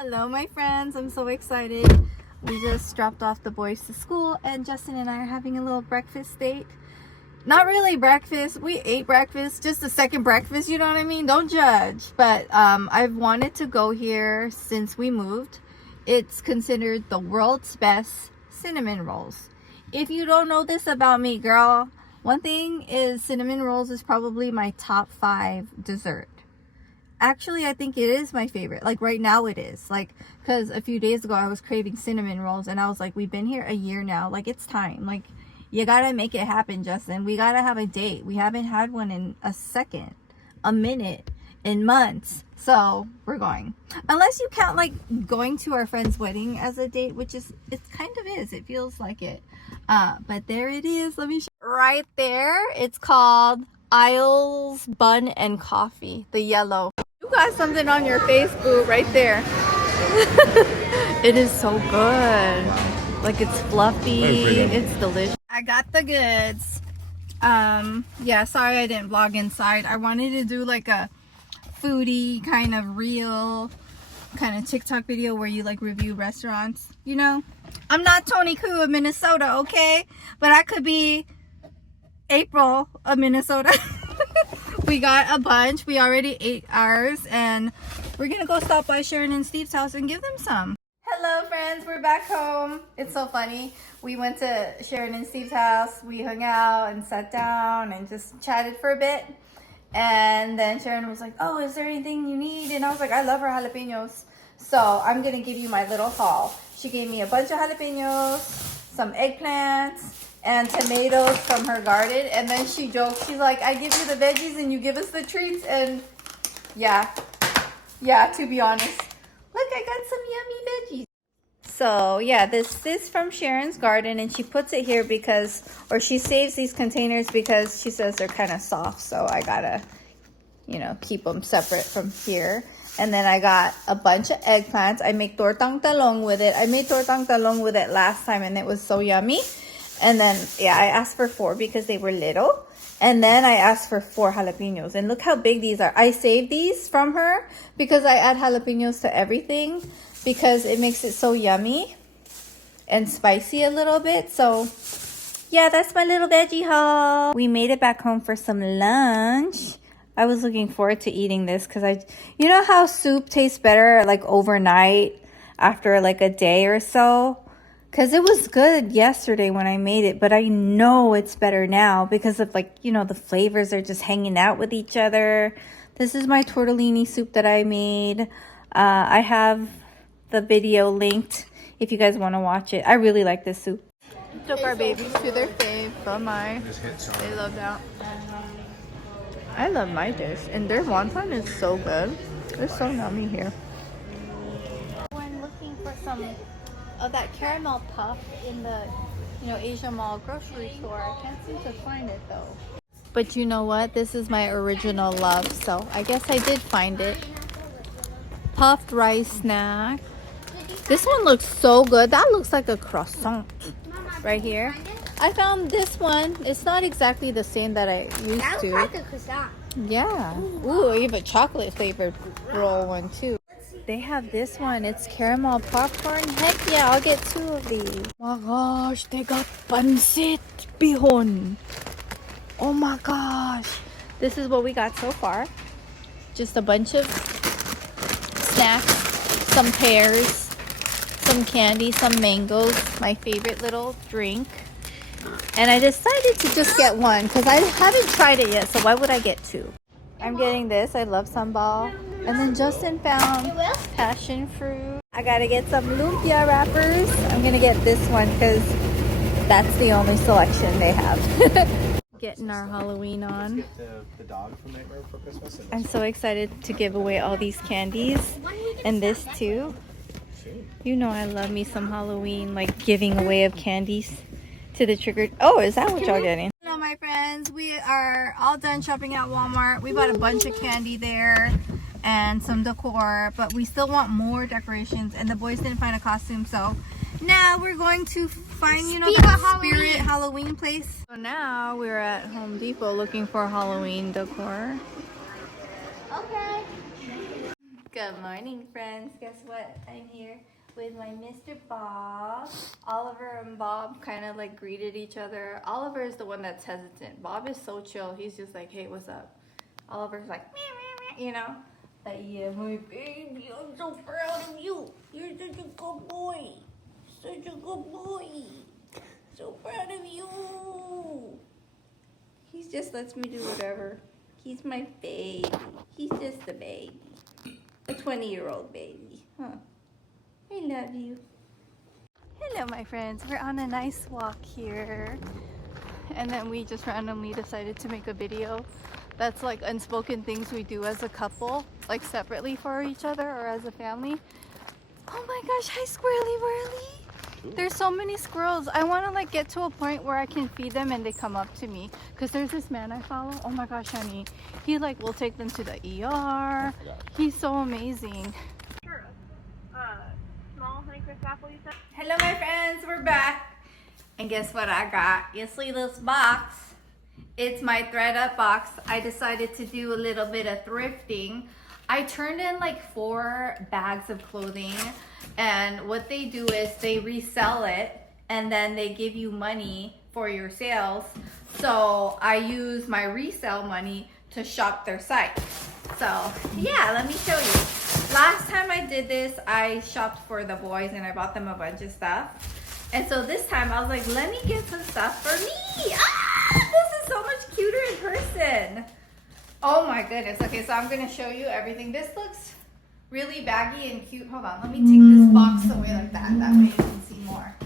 Hello my friends, I'm so excited. We just dropped off the boys to school and Justin and I are having a little breakfast date. Not really breakfast, we ate breakfast, just a second breakfast, you know what I mean? Don't judge. But I've wanted to go here since we moved. It's considered the world's best cinnamon rolls. If you don't know this about me, girl, one thing is cinnamon rolls is probably my top 5 dessert. Actually, I think it is my favorite. Like right now it is. Like, because a few days ago I was craving cinnamon rolls and I was like, we've been here a year now. Like, it's time. Like, you gotta make it happen, Justin. We gotta have a date. We haven't had one in a minute, in months. So we're going. Unless you count like going to our friend's wedding as a date, which is, it kind of is. It feels like it. But there it is. Let me show you. Right there. It's called Isles Bun and Coffee. The yellow. You got something on your face, boo, right there. It is so good. Like, it's fluffy. It's delicious. I got the goods. Yeah, sorry I didn't vlog inside. I wanted to do like a foodie kind of real kind of TikTok video where you like review restaurants. You know, I'm not Tony Koo of Minnesota, okay? But I could be April of Minnesota. We got a bunch. We already ate ours and we're gonna go stop by Sharon and Steve's house and give them some. Hello friends, we're back home. It's so funny. We went to Sharon and Steve's house. We hung out and sat down and just chatted for a bit. And then Sharon was like, oh, is there anything you need? And I was like, I love her jalapenos. So I'm gonna give you my little haul. She gave me a bunch of jalapenos, some eggplants, and tomatoes from her garden. And then she joked, she's like, I give you the veggies and you give us the treats. And yeah, to be honest, look, I got some yummy veggies. So yeah, this is from Sharon's garden and she puts it here because, or she saves these containers because she says they're kind of soft. So I gotta, you know, keep them separate from here. And then I got a bunch of eggplants. I make tortang talong with it. I made tortang talong with it last time and it was so yummy. And then, yeah, I asked for 4 because they were little. And then I asked for 4 jalapenos. And look how big these are. I saved these from her because I add jalapenos to everything because it makes it so yummy and spicy a little bit. So, yeah, that's my little veggie haul. We made it back home for some lunch. I was looking forward to eating this because you know how soup tastes better like overnight after like a day or so? Because it was good yesterday when I made it, but I know it's better now because of like, you know, the flavors are just hanging out with each other. This is my tortellini soup that I made. I have the video linked if you guys want to watch it. I really like this soup. Took our babies to their fave. So my, they love that. I love my dish. And their wonton is so good. It's so yummy here. When looking for some of that caramel puff in the, you know, Asia Mall grocery store. I can't seem to find it though. But you know what? This is my original love. So I guess I did find it. Puffed rice snack. This one looks so good. That looks like a croissant right here. I found this one. It's not exactly the same that I used to. That looks like a croissant. Yeah. Ooh, you have a chocolate flavored roll one too. They have this one. It's caramel popcorn. Heck yeah, I'll get 2 of these. Oh my gosh, they got pancit bihon. Oh my gosh. This is what we got so far. Just a bunch of snacks, some pears, some candy, some mangoes, my favorite little drink. And I decided to just get one because I haven't tried it yet, so why would I get 2? I'm getting this. I love sambal. And then Justin found passion fruit. I gotta get some lumpia wrappers. I'm gonna get this one because that's the only selection they have. Getting our Halloween on. I'm so excited to give away all these candies and this too. You know I love me some Halloween, like giving away of candies to the triggered. Oh, is that what y'all getting? Hello my friends, we are all done shopping at Walmart. We bought a bunch of candy there and some decor, but we still want more decorations and the boys didn't find a costume, so now we're going to find, you know, the Spirit Halloween place. So now we're at Home Depot looking for Halloween decor. Okay. Good morning, friends. Guess what? I'm here with my Mr. Bob. Oliver and Bob kind of like greeted each other. Oliver is the one that's hesitant. Bob is so chill. He's just like, hey, what's up? Oliver's like, meh, meh, meh, you know? But yeah, my baby, I'm so proud of you. You're such a good boy. Such a good boy. So proud of you. He just lets me do whatever. He's my baby. He's just a baby. A 20-year-old baby. Huh. I love you. Hello, my friends. We're on a nice walk here. And then we just randomly decided to make a video. That's like unspoken things we do as a couple, like separately for each other or as a family. Oh my gosh, hi Squirrely Whirly. There's so many squirrels. I want to like get to a point where I can feed them and they come up to me. Cause there's this man I follow. Oh my gosh, honey. He like will take them to the ER. He's so amazing. Small Honeycrisp apple you said? Hello my friends, we're back. And guess what I got? You see this box? It's my Thredup box. I decided to do a little bit of thrifting. I turned in like 4 bags of clothing, and what they do is they resell it and then they give you money for your sales. So I use my resale money to shop their site. So yeah, let me show you. Last time I did this, I shopped for the boys and I bought them a bunch of stuff. And so this time I was like, let me get some stuff for me. Ah, this is so much cuter in person. Oh my goodness. Okay, so I'm gonna show you everything. This looks really baggy and cute. Hold on, let me take this box away like that. That way you can see more.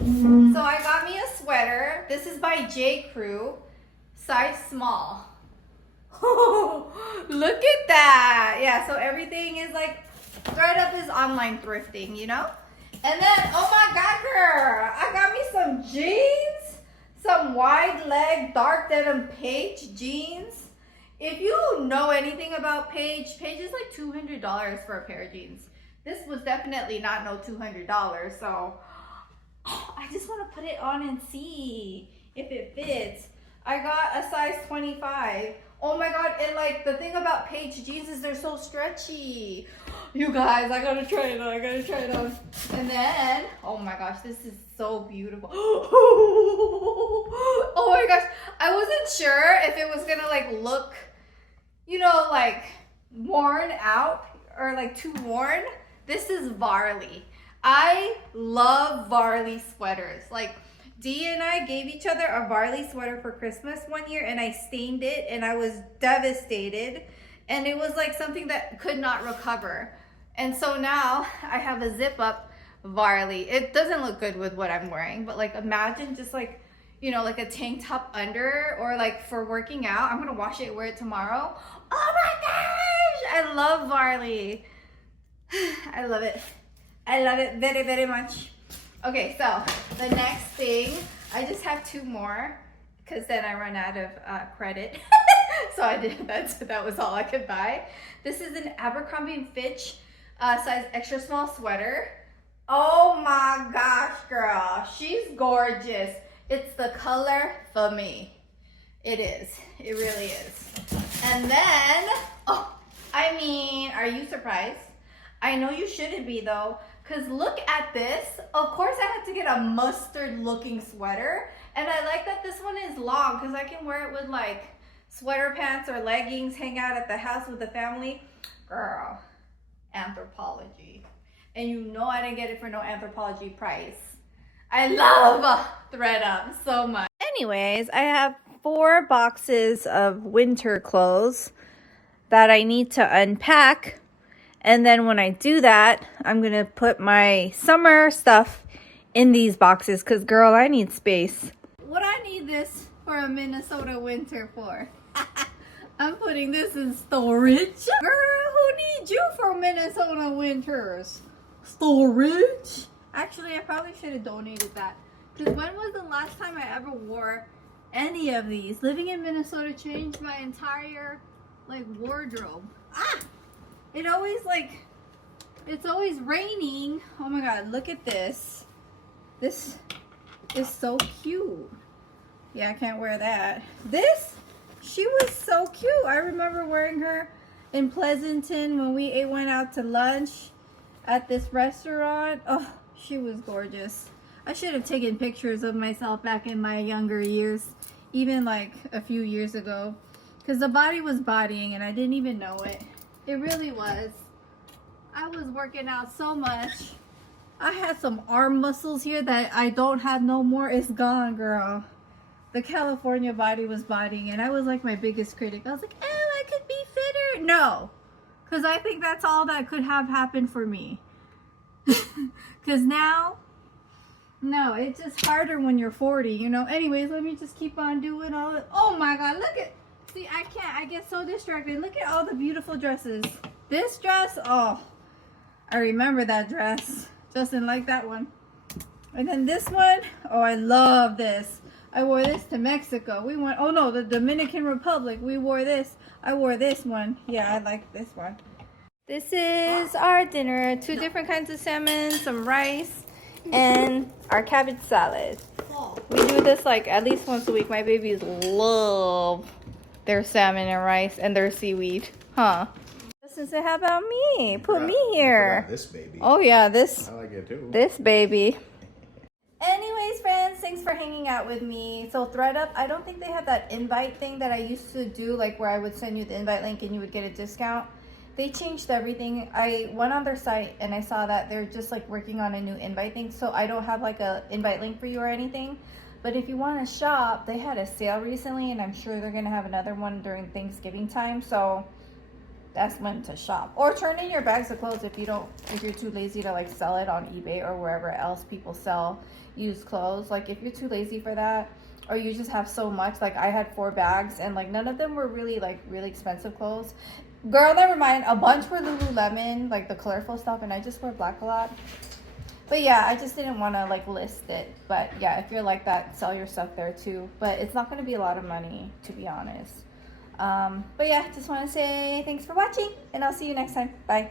So I got me a sweater. This is by J. Crew, size small. Look at that. Yeah, so everything is like, Thredup is online thrifting, you know? And then, oh my God, girl, I got me some jeans, some wide leg, dark denim Paige jeans. If you know anything about Paige is like $200 for a pair of jeans. This was definitely not no $200, so I just want to put it on and see if it fits. I got a size 25. Oh my God, and like the thing about Paige jeans is they're so stretchy. You guys, I gotta try it on, And then, oh my gosh, this is so beautiful. Oh my gosh, I wasn't sure if it was gonna like look, you know, like worn out or like too worn. This is Varley. I love Varley sweaters. Like Dee and I gave each other a Varley sweater for Christmas one year and I stained it and I was devastated. And it was like something that could not recover. And so now I have a zip up Varley. It doesn't look good with what I'm wearing, but like imagine just like, you know, like a tank top under or like for working out. I'm gonna wash it and wear it tomorrow. Oh my gosh, I love Varley. I love it. I love it very, very much. Okay, so the next thing, I just have 2 more because then I run out of credit. So I did that was all I could buy. This is an Abercrombie & Fitch size extra small sweater. Oh my gosh, girl, she's gorgeous. It's the color for me. It is. It really is. And then, oh, I mean, are you surprised? I know you shouldn't be though, because look at this. Of course I had to get a mustard looking sweater. And I like that this one is long because I can wear it with like sweater pants or leggings, hang out at the house with the family. Girl, Anthropologie. And you know I didn't get it for no Anthropologie price. I love Thredup so much. Anyways, I have 4 boxes of winter clothes that I need to unpack. And then when I do that, I'm going to put my summer stuff in these boxes because, girl, I need space. What I need this for a Minnesota winter for? I'm putting this in storage. Girl, who needs you for Minnesota winters? Storage? Actually, I probably should have donated that. Because when was the last time I ever wore any of these? Living in Minnesota changed my entire, like, wardrobe. Ah! It always like, it's always raining. Oh my God, look at this. This is so cute. Yeah, I can't wear that. This, she was so cute. I remember wearing her in Pleasanton when we went out to lunch at this restaurant. Oh, she was gorgeous. I should have taken pictures of myself back in my younger years, even like a few years ago, because the body was bodying and I didn't even know it. It really was. I was working out so much. I had some arm muscles here that I don't have no more. It's gone, girl. The California body was bodying and I was like my biggest critic. I was like, oh, I could be fitter. No, because I think that's all that could have happened for me. Because now, no, it's just harder when you're 40, you know. Anyways, let me just keep on doing all it. Oh my God, look at, see, I can't, I get so distracted. Look at all the beautiful dresses. This dress, oh, I remember that dress. Justin liked that one. And then this one, oh, I love this. I wore this to Mexico. We went, oh no, the Dominican Republic. We wore this. I wore this one. Yeah, I like this one. This is our dinner. 2 different kinds of salmon, some rice, and our cabbage salad. We do this like at least once a week. My babies love their salmon and rice and their seaweed. Huh? Justin said, how about me? Put me here. This baby. Oh yeah, this. I like it too. This baby. Anyways, friends, thanks for hanging out with me. So Thredup, I don't think they have that invite thing that I used to do, like where I would send you the invite link and you would get a discount. They changed everything. I went on their site and I saw that they're just like working on a new invite thing. So I don't have like a invite link for you or anything. But if you want to shop, they had a sale recently and I'm sure they're going to have another one during Thanksgiving time. So that's when to shop. Or turn in your bags of clothes if you're too lazy to like sell it on eBay or wherever else people sell used clothes. Like if you're too lazy for that, or you just have so much, like I had 4 bags and like none of them were really expensive clothes. Girl, never mind. A bunch were Lululemon, like the colorful stuff, and I just wear black a lot. But yeah, I just didn't want to like list it. But yeah, if you're like that, sell your stuff there too. But it's not going to be a lot of money, to be honest. But yeah, just want to say thanks for watching, and I'll see you next time. Bye.